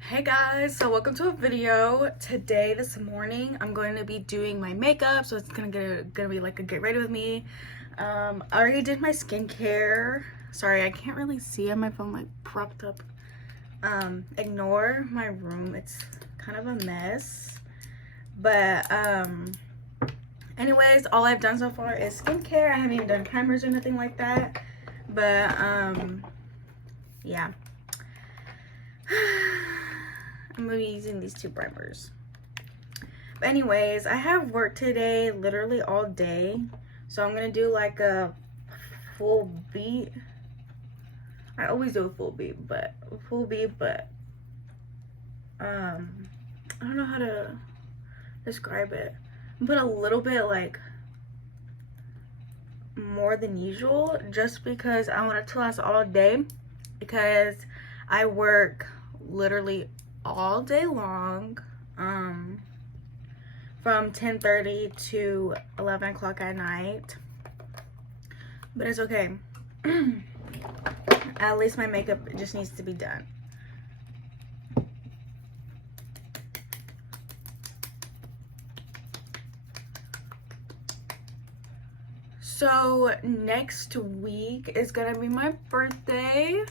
Hey guys, so welcome to a video. Today, this morning, I'm going to be doing my makeup, so it's gonna be like a get ready with me. I already did my skincare. Sorry, I can't really see on my phone, like propped up. Ignore my room, it's kind of a mess. But anyways, all I've done so far is skincare. I haven't even done primers or nothing like that. But yeah. I'm gonna be using these two primers. But anyways, I have work today literally all day. So I'm gonna do like a full beat. I always do a full beat, but I don't know how to describe it. Put a little bit like more than usual just because I want it to last all day, because I work literally all day long from 10:30 to 11 o'clock at night, but it's okay. At least my makeup just needs to be done. So next week is gonna be my birthday,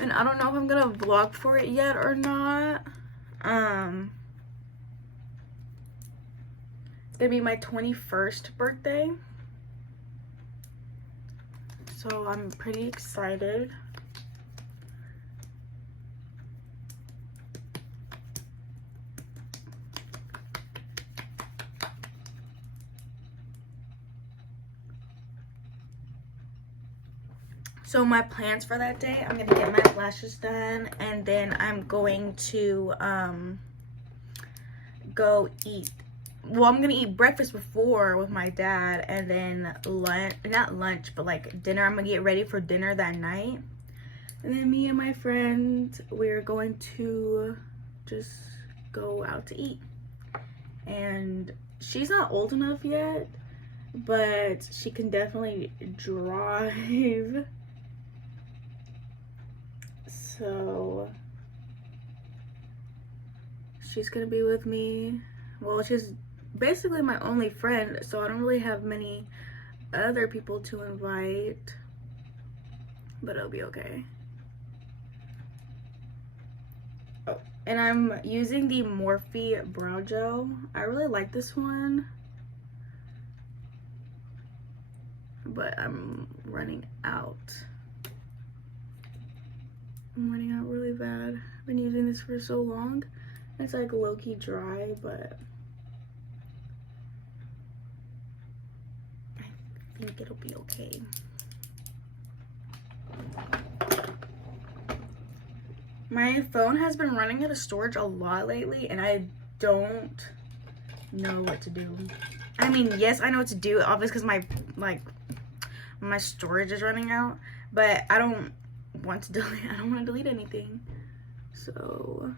and I don't know if I'm gonna vlog for it yet or not. It's gonna be my 21st birthday, so I'm pretty excited. So my plans for that day, I'm gonna get my lashes done, and then I'm going to go eat. Well, I'm gonna eat breakfast before with my dad, and then lunch, not lunch, but like dinner. I'm gonna get ready for dinner that night, and then me and my friend, we're going to just go out to eat. And she's not old enough yet, but she can definitely drive. So she's gonna be with me. Well, she's basically my only friend, so I don't really have many other people to invite, but it'll be okay. Oh, and I'm using the Morphe brow gel. I really like this one, but I'm running out. I'm running out really bad. I've been using this for so long. It's like low-key dry, but I think it'll be okay. My phone has been running out of storage a lot lately, and I don't know what to do. I mean, yes, I know what to do, obviously, because my storage is running out, but I don't want to delete anything. So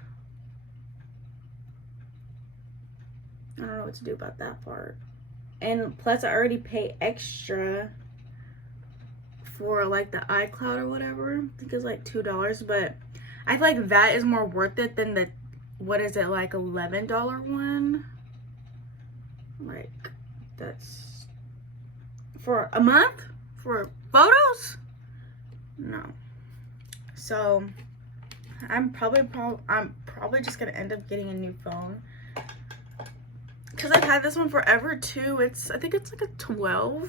I don't know what to do about that part. And plus, I already pay extra for like the iCloud or whatever. I think it's like $2, but I feel like that is more worth it than the, what is it, like $11 one? Like, that's for a month for photos? No. So I'm probably just gonna end up getting a new phone, because I've had this one forever too. I think it's like a 12.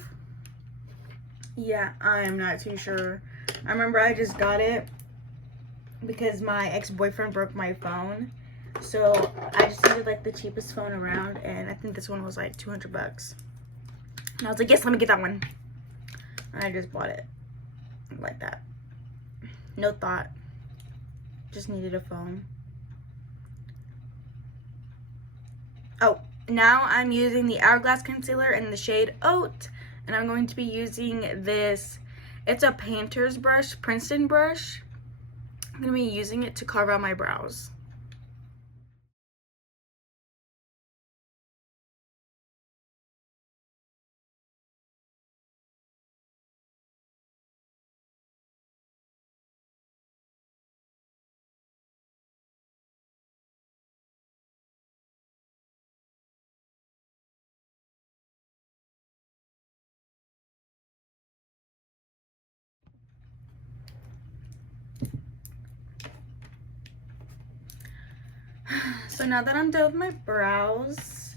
Yeah, I'm not too sure. I remember I just got it because my ex-boyfriend broke my phone, so I just needed like the cheapest phone around, and I think this one was like 200 bucks. And I was like, yes, let me get that one. And I just bought it like that. No thought. Just needed a phone. Oh, now I'm using the Hourglass concealer in the shade Oat, and I'm going to be using this. It's a painter's brush, Princeton brush. I'm going to be using it to carve out my brows. So now that I'm done with my brows,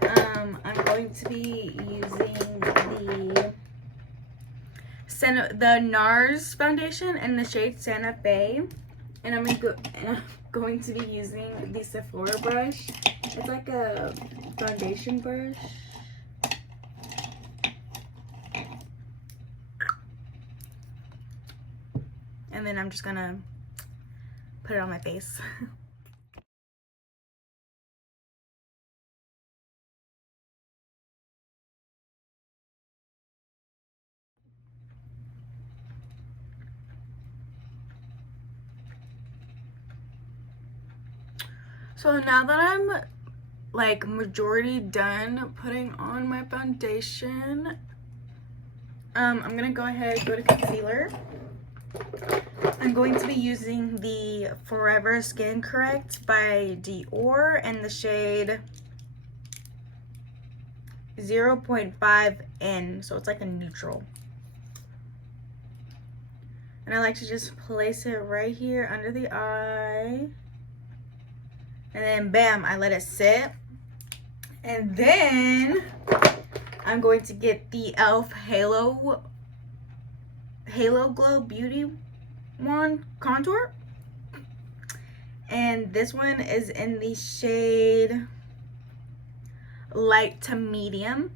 I'm going to be using the NARS foundation in the shade Santa Fe, and I'm going to be using the Sephora brush. It's like a foundation brush. And then I'm just gonna put it on my face. So now that I'm like majority done putting on my foundation, I'm gonna go ahead and go to concealer. I'm going to be using the Forever Skin Correct by Dior in the shade 0.5N, so it's like a neutral. And I like to just place it right here under the eye. And then bam, I let it sit. And then I'm going to get the e.l.f. Halo Glow Beauty Wand Contour. And this one is in the shade light to medium.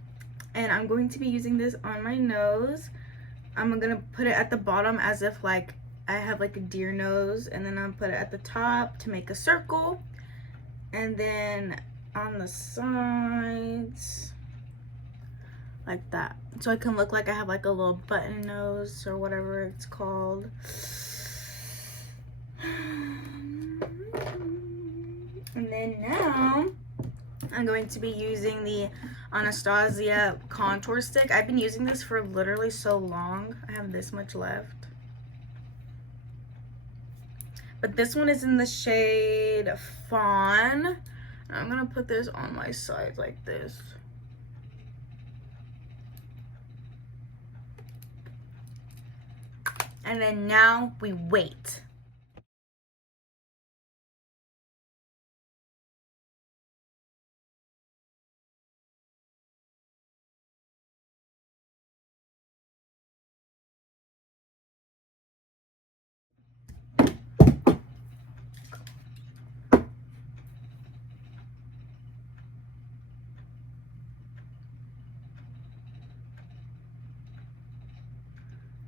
And I'm going to be using this on my nose. I'm gonna put it at the bottom as if like I have like a deer nose, and then I'll put it at the top to make a circle, and then on the sides like that, so I can look like I have like a little button nose or whatever it's called. And then now I'm going to be using the Anastasia contour stick. I've been using this for literally so long. I have this much left. But this one is in the shade Fawn. I'm gonna put this on my side like this. And then now we wait.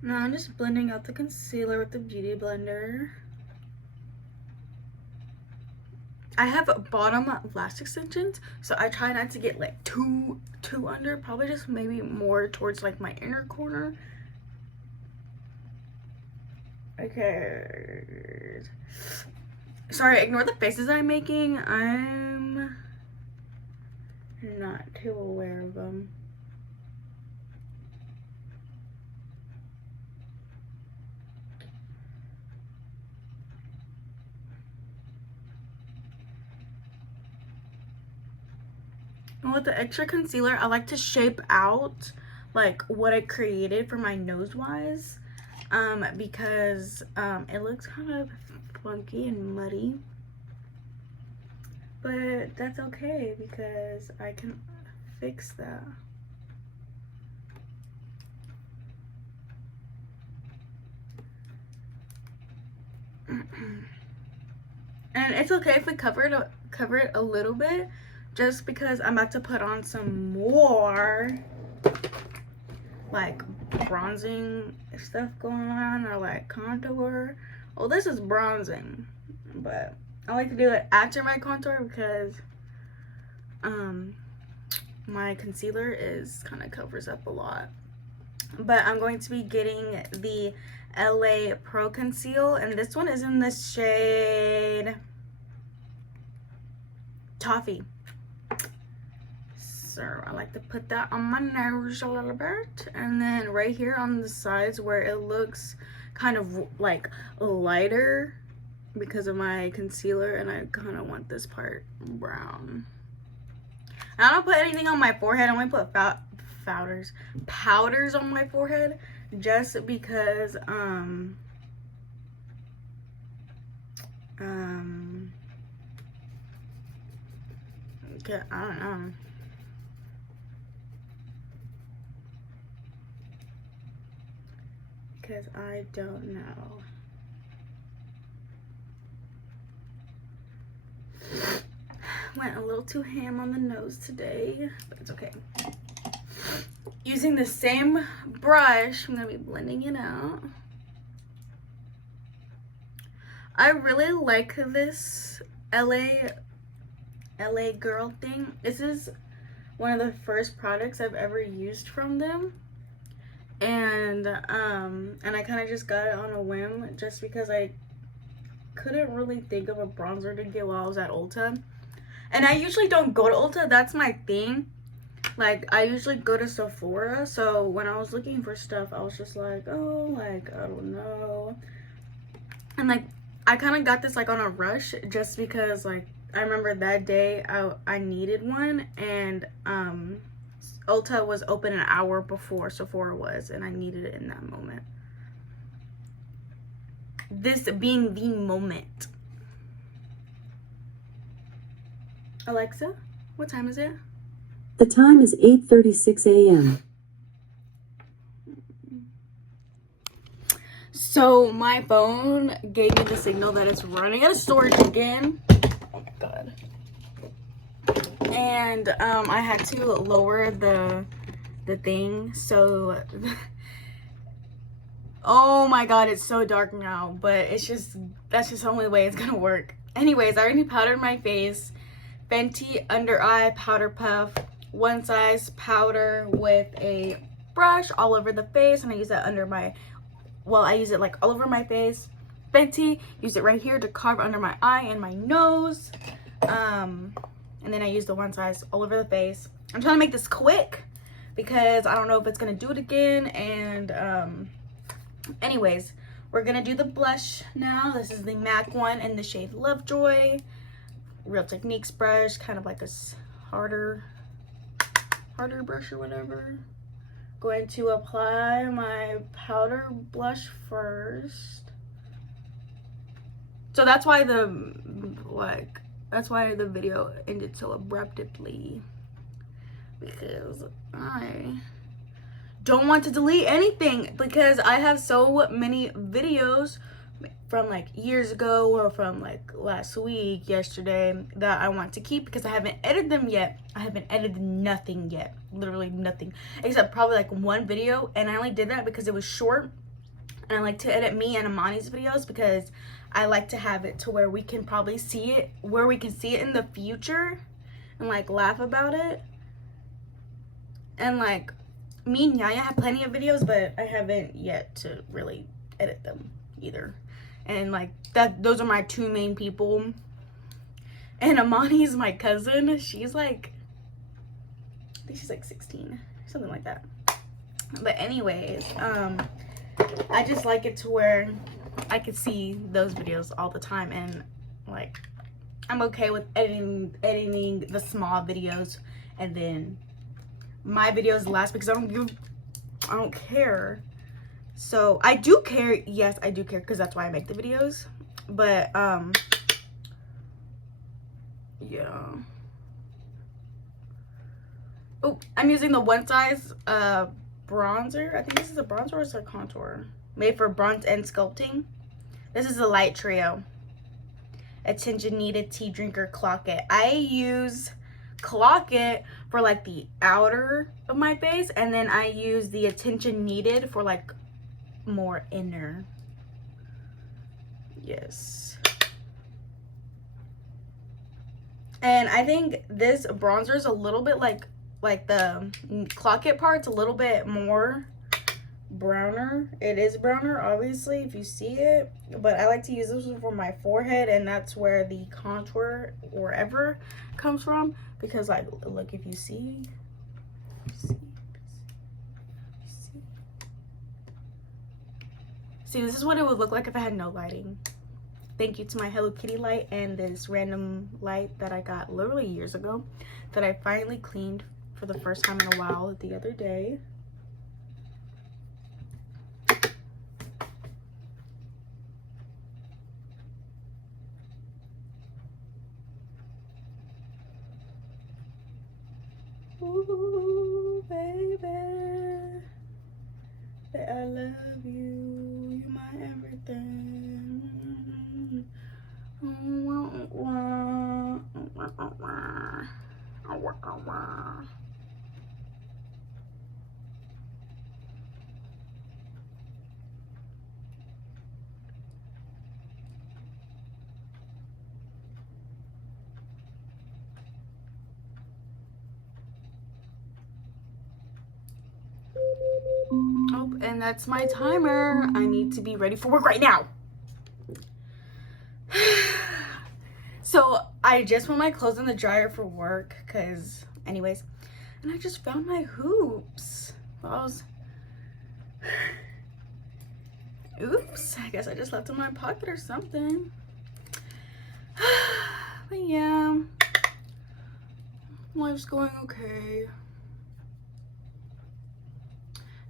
Now I'm just blending out the concealer with the Beauty Blender. I have bottom lash extensions, so I try not to get like too under, probably just maybe more towards like my inner corner. Okay. Sorry, ignore the faces I'm making. I'm not too aware of them. And with the extra concealer, I like to shape out like what I created for my nose wise, because it looks kind of funky and muddy, but that's okay because I can fix that. And it's okay if we cover it a little bit, just because I'm about to put on some more like bronzing stuff going on, or like contour. Well, this is bronzing, but I like to do it after my contour because my concealer is kind of covers up a lot. But I'm going to be getting the LA Pro Conceal, and this one is in the shade Toffee. So I like to put that on my nose a little bit, and then right here on the sides where it looks kind of like lighter because of my concealer, and I kind of want this part brown. I don't put anything on my forehead. I only put powders on my forehead, just because I don't know. Because I don't know. Went a little too ham on the nose today, but it's okay. Using the same brush, I'm gonna be blending it out. I really like this LA Girl thing. This is one of the first products I've ever used from them. And I kind of just got it on a whim just because I couldn't really think of a bronzer to get while I was at Ulta. And I usually don't go to Ulta, that's my thing. Like, I usually go to Sephora, so when I was looking for stuff, I was just like, oh, like, I don't know. And like, I kind of got this like on a rush just because like, I remember that day I needed one, and Ulta was open an hour before Sephora was, and I needed it in that moment. This being the moment. Alexa, what time is it? The time is 8:36 a.m. So my phone gave me the signal that it's running out of storage again. Oh my god. And I had to lower the thing, so oh my god, it's so dark now, but it's just, that's just the only way it's gonna work. Anyways, I already powdered my face. Fenty Under Eye Powder Puff, one size powder with a brush all over the face, and I use that under my, well, I use it like all over my face. Fenty, use it right here to carve under my eye and my nose. And then I use the one size all over the face. I'm trying to make this quick because I don't know if it's gonna do it again. And anyways, we're gonna do the blush now. This is the MAC one in the shade Lovejoy. Real Techniques brush, kind of like a harder brush or whatever. Going to apply my powder blush first. So that's why that's why the video ended so abruptly, because I don't want to delete anything, because I have so many videos from like years ago or from like last week, yesterday, that I want to keep because I haven't edited them yet. I haven't edited nothing yet, literally nothing, except probably like one video, and I only did that because it was short, and I like to edit me and Amani's videos because I like to have it to where we can probably see it, where we can see it in the future and like laugh about it. And like, me and Yaya have plenty of videos, but I haven't yet to really edit them either. And like those are my two main people. And Amani is my cousin. She's like, I think she's like 16, something like that. But anyways, I just like it to where I could see those videos all the time, and like, I'm okay with editing the small videos, and then my videos last, because I don't care. So I do care, yes, I do care, because that's why I make the videos. But yeah. Oh, I'm using the one size bronzer. I think this is a bronzer or it's a contour, made for bronze and sculpting. This is a light trio. Attention Needed Tea Drinker Clock It. I use Clock It for like the outer of my face, and then I use the Attention Needed for like more inner. Yes. And I think this bronzer is a little bit like the Clock It part's a little bit more browner. It is browner, obviously, if you see it, but I like to use this one for my forehead, and that's where the contour wherever comes from, because like, look, if you see this is what it would look like if I had no lighting. Thank you to my Hello Kitty light and this random light that I got literally years ago, that I finally cleaned for the first time in a while the other day. Ooh, baby, that I love you. You're my everything. Oh, and that's my timer. I need to be ready for work right now. So I just put my clothes in the dryer for work, cause anyways, and I just found my hoops. Oops, I guess I just left them in my pocket or something. But yeah, life's going okay.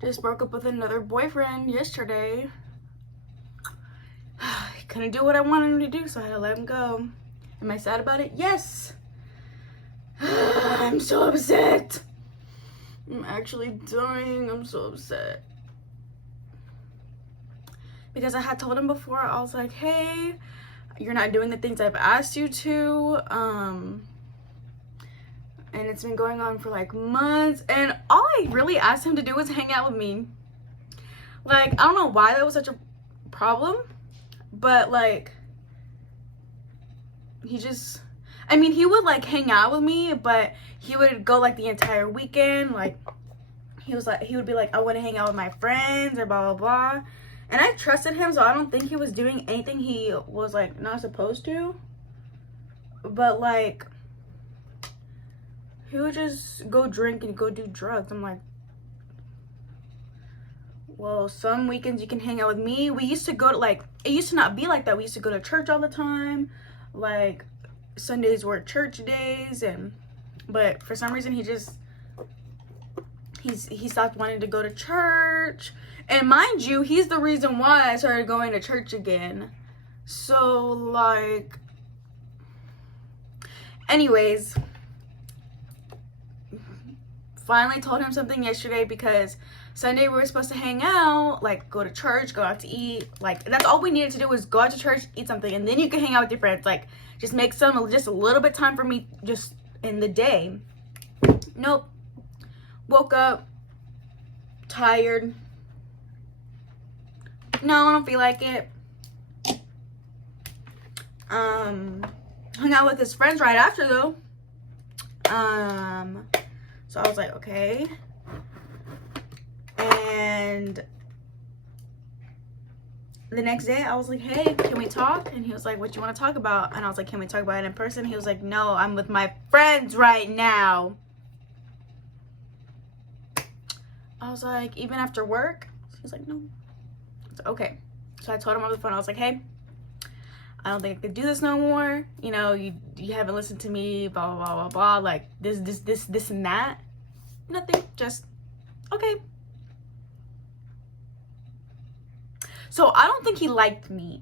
Just broke up with another boyfriend yesterday. He couldn't do what I wanted him to do, so I had to let him go. Am I sad about it? Yes. I'm so upset. I'm actually dying. I'm so upset. Because I had told him before, I was like, hey, you're not doing the things I've asked you to. And it's been going on for like months. And all I really asked him to do was hang out with me. Like, I don't know why that was such a problem. But like, he just, I mean, he would like hang out with me, but he would go like the entire weekend. Like, he would be like, I want to hang out with my friends or blah, blah, blah. And I trusted him, so I don't think he was doing anything he was like not supposed to. But like, he would just go drink and go do drugs. I'm like, well, some weekends you can hang out with me. We used to go to like, it used to not be like that. We used to go to church all the time. Like, Sundays were church days, but for some reason he stopped wanting to go to church. And mind you, he's the reason why I started going to church again. So like, anyways, finally told him something yesterday, because Sunday we were supposed to hang out, like go to church, go out to eat. Like, that's all we needed to do was go out to church, eat something, and then you can hang out with your friends. Like, just make just a little bit time for me just in the day. Nope. Woke up tired. No, I don't feel like it. Hung out with his friends right after though. So I was like, okay. And the next day I was like, hey, can we talk? And he was like, what you want to talk about? And I was like, can we talk about it in person? He was like, no, I'm with my friends right now. I was like, even after work? He was like, no. I said, okay. So I told him on the phone, I was like, hey, I don't think I could do this no more. You know, you haven't listened to me, blah, blah, blah, blah, blah. Like, this and that. Nothing. Just, okay. So I don't think he liked me.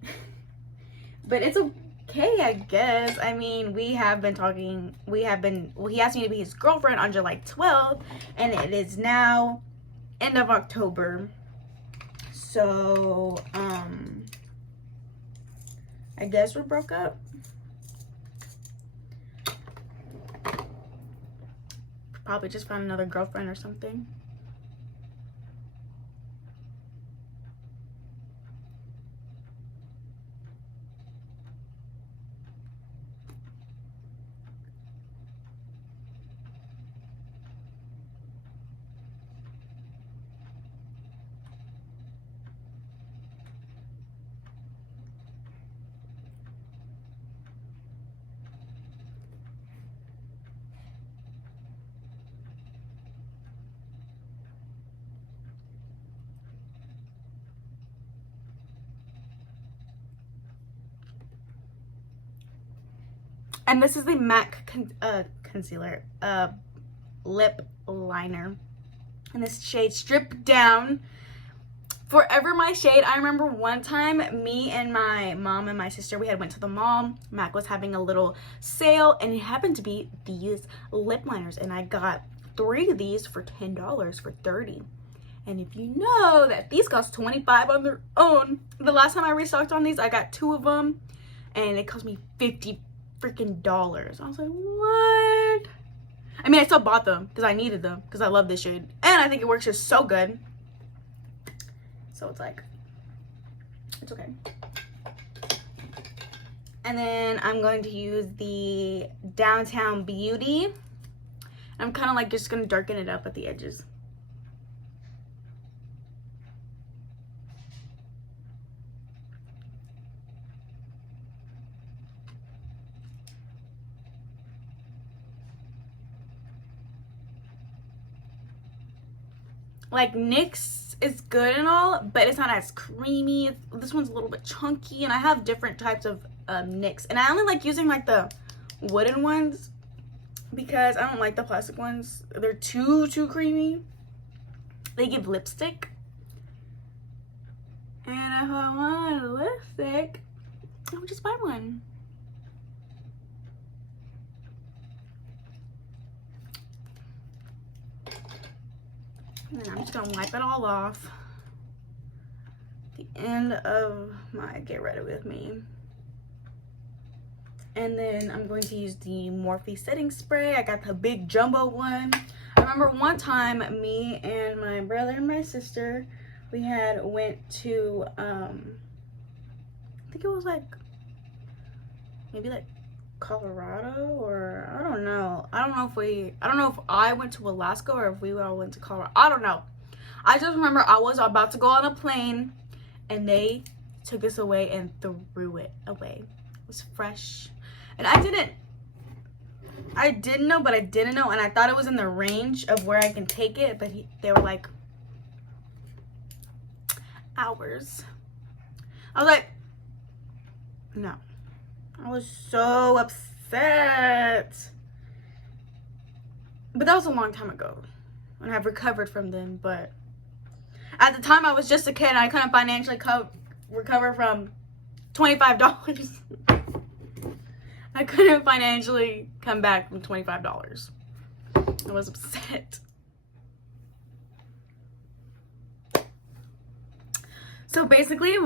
But it's okay, I guess. I mean, we have been talking. Well, he asked me to be his girlfriend on July 12th. And it is now end of October. So, I guess we're broke up. Probably just found another girlfriend or something. And this is the MAC concealer, lip liner. And this shade Strip Down. Forever my shade. I remember one time me and my mom and my sister, we had went to the mall. MAC was having a little sale, and it happened to be these lip liners, and I got 3 of these for $10 for 30. And if you know that these cost 25 on their own, the last time I restocked on these, I got 2 of them and it cost me $50 freaking dollars. I was like, what? I mean, I still bought them because I needed them because I love this shade and I think it works just so good. So it's like, it's okay. And then I'm going to use the Downtown Beauty. I'm kind of like just going to darken it up at the edges. Like NYX is good and all, but it's not as creamy. This one's a little bit chunky, and I have different types of NYX, and I only like using like the wooden ones because I don't like the plastic ones. They're too creamy. They give lipstick, and if I want a lipstick, I'll just buy one. And then I'm just gonna wipe it all off. The end of my Get Ready With Me. And then I'm going to use the Morphe setting spray. I got the big jumbo one. I remember one time me and my brother and my sister, we had went to I think it was like maybe like Colorado, or I don't know. I don't know if I went to Alaska or if we all went to Colorado. I don't know. I just remember I was about to go on a plane and they took us away and threw it away. It was fresh. And I didn't know, but I didn't know, and I thought it was in the range of where I can take it, but they were like hours. I was like, no. I was so upset. But that was a long time ago, and I've recovered from them. But at the time, I was just a kid, and I couldn't financially recover from $25. I couldn't financially come back from $25. I was upset. So basically,